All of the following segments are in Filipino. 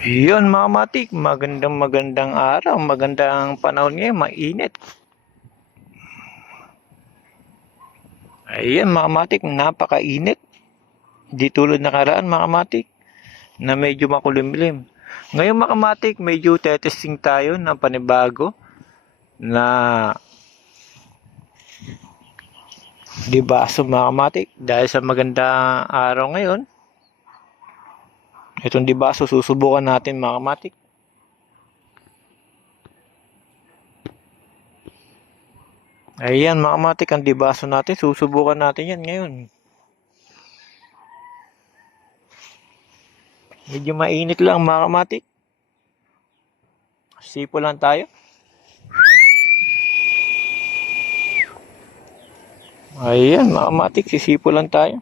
Yun mga matik, magandang magandang araw, magandang panahon ngayon, mainit. Ayan mga matik, napakainit. Di tulad nakaraan mga matik, na medyo makulimlim. Ngayon mga matik, medyo tetesting tayo ng panibago na di ba so mga matik, dahil sa magandang araw ngayon, Itong dibaso susubukan natin mga kamatik. Ayan mga kamatik ang dibaso natin. Susubukan natin yan ngayon. Medyo mainit lang mga kamatik. Sipo lang tayo. Ayan mga kamatik. Sisipo lang tayo.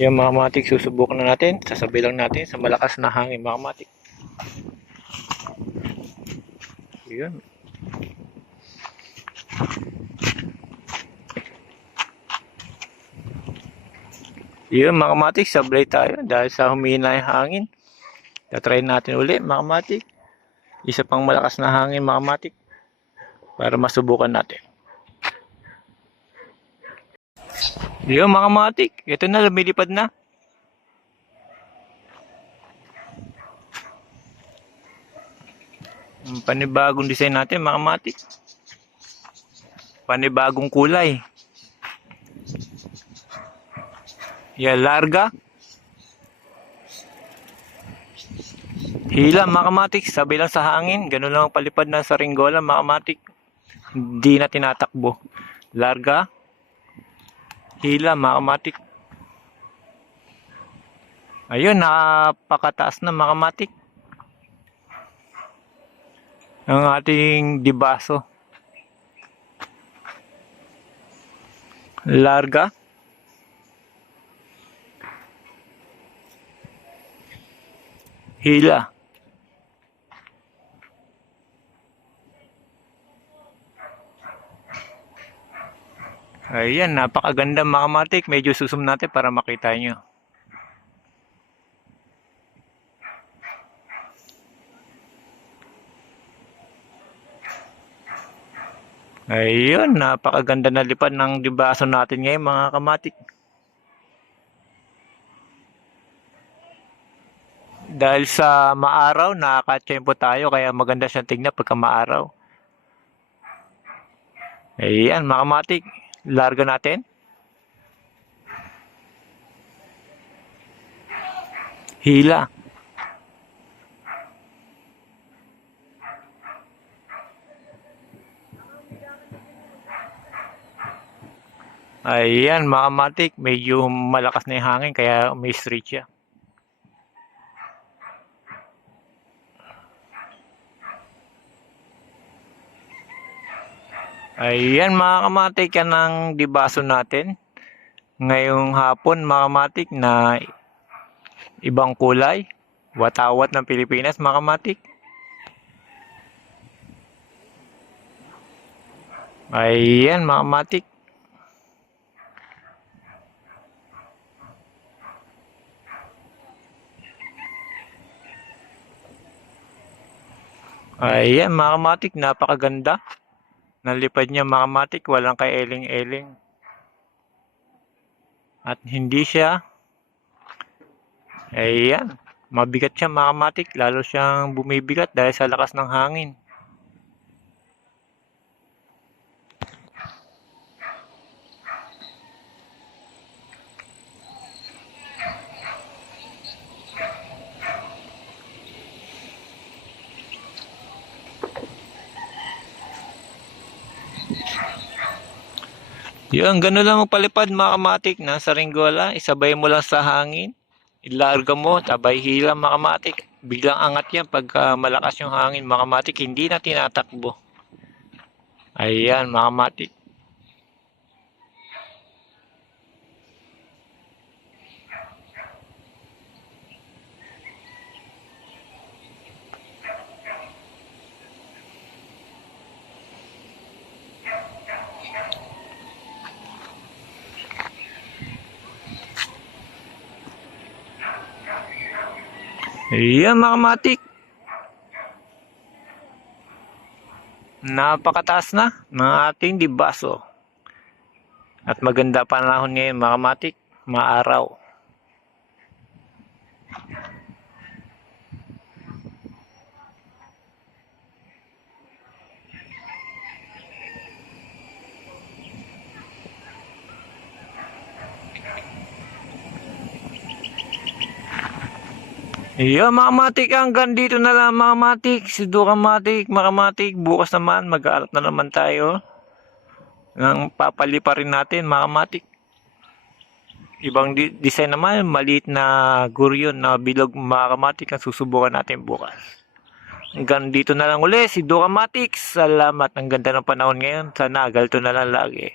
Yung mga matik, susubukan na natin. Sasabi lang natin sa malakas na hangin mga matik. Yun. Yun mga matik, sablay tayo dahil sa humina yung hangin. Tatry natin uli mga matik. Isa pang malakas na hangin mga matik para masubukan natin. Yun mga matik, ito na lumilipad na. Ang panibagong design natin mga matik. Panibagong kulay. Yan, larga. Hila mga kamatik, sabi lang sa hangin. Ganun lang ang palipad ng saringgola mga kamatik. Hindi na tinatakbo. Larga. Hila mga. Ayun, napakataas na mga kamatik. Ang ating dibaso. Larga. Hila. Ayan, napakaganda mga kamatik. Medyo susum natin para makita nyo. Ayun, napakaganda na lipad ng dibaso natin ngayon mga kamatik. Dahil sa maaraw, nakakatsyempo tayo kaya maganda siyang tignan pagka maaraw. Ayan, mga kamatik. Larga natin. Hila. Ayan, mga kamatik. Medyo malakas na yung hangin kaya may street siya. Ayan mga kamatik, yan ang dibaso natin. Ngayong hapon mga kamatik na ibang kulay. Watawat ng Pilipinas mga kamatik. Ayan mga kamatik. Ayan mga kamatik, napakaganda. Nalipad niya mga matik, walang kaeling-eling. At hindi siya, ayan, mabigat siya mga matik, lalo siyang bumibigat dahil sa lakas ng hangin. Yun, ganun lang ang palipad mga kamatik na sa ringgola. Isabay mo lang sa hangin. Ilarga mo, tabay hila mga kamatik. Biglang angat yan pagka malakas yung hangin mga kamatik. Hindi na tinatakbo. Ayan mga kamatik. Ayan mga kamatik. Napakataas na ng ating dibaso. At maganda panahon ngayon mga kamatik. Maaraw. Iya mga matik, hanggang dito na lang mga matik. Si Duka Matik, mga matik. Bukas naman, mag-aaral na naman tayo. Nang papalipa rin natin mga matik. Ibang di- design naman, maliit na guryon na bilog mga kamatik ang susubukan natin bukas. Hanggang dito na lang uli si Matik. Salamat. Ang ganda ng panahon ngayon. Sana ganito na lang lagi.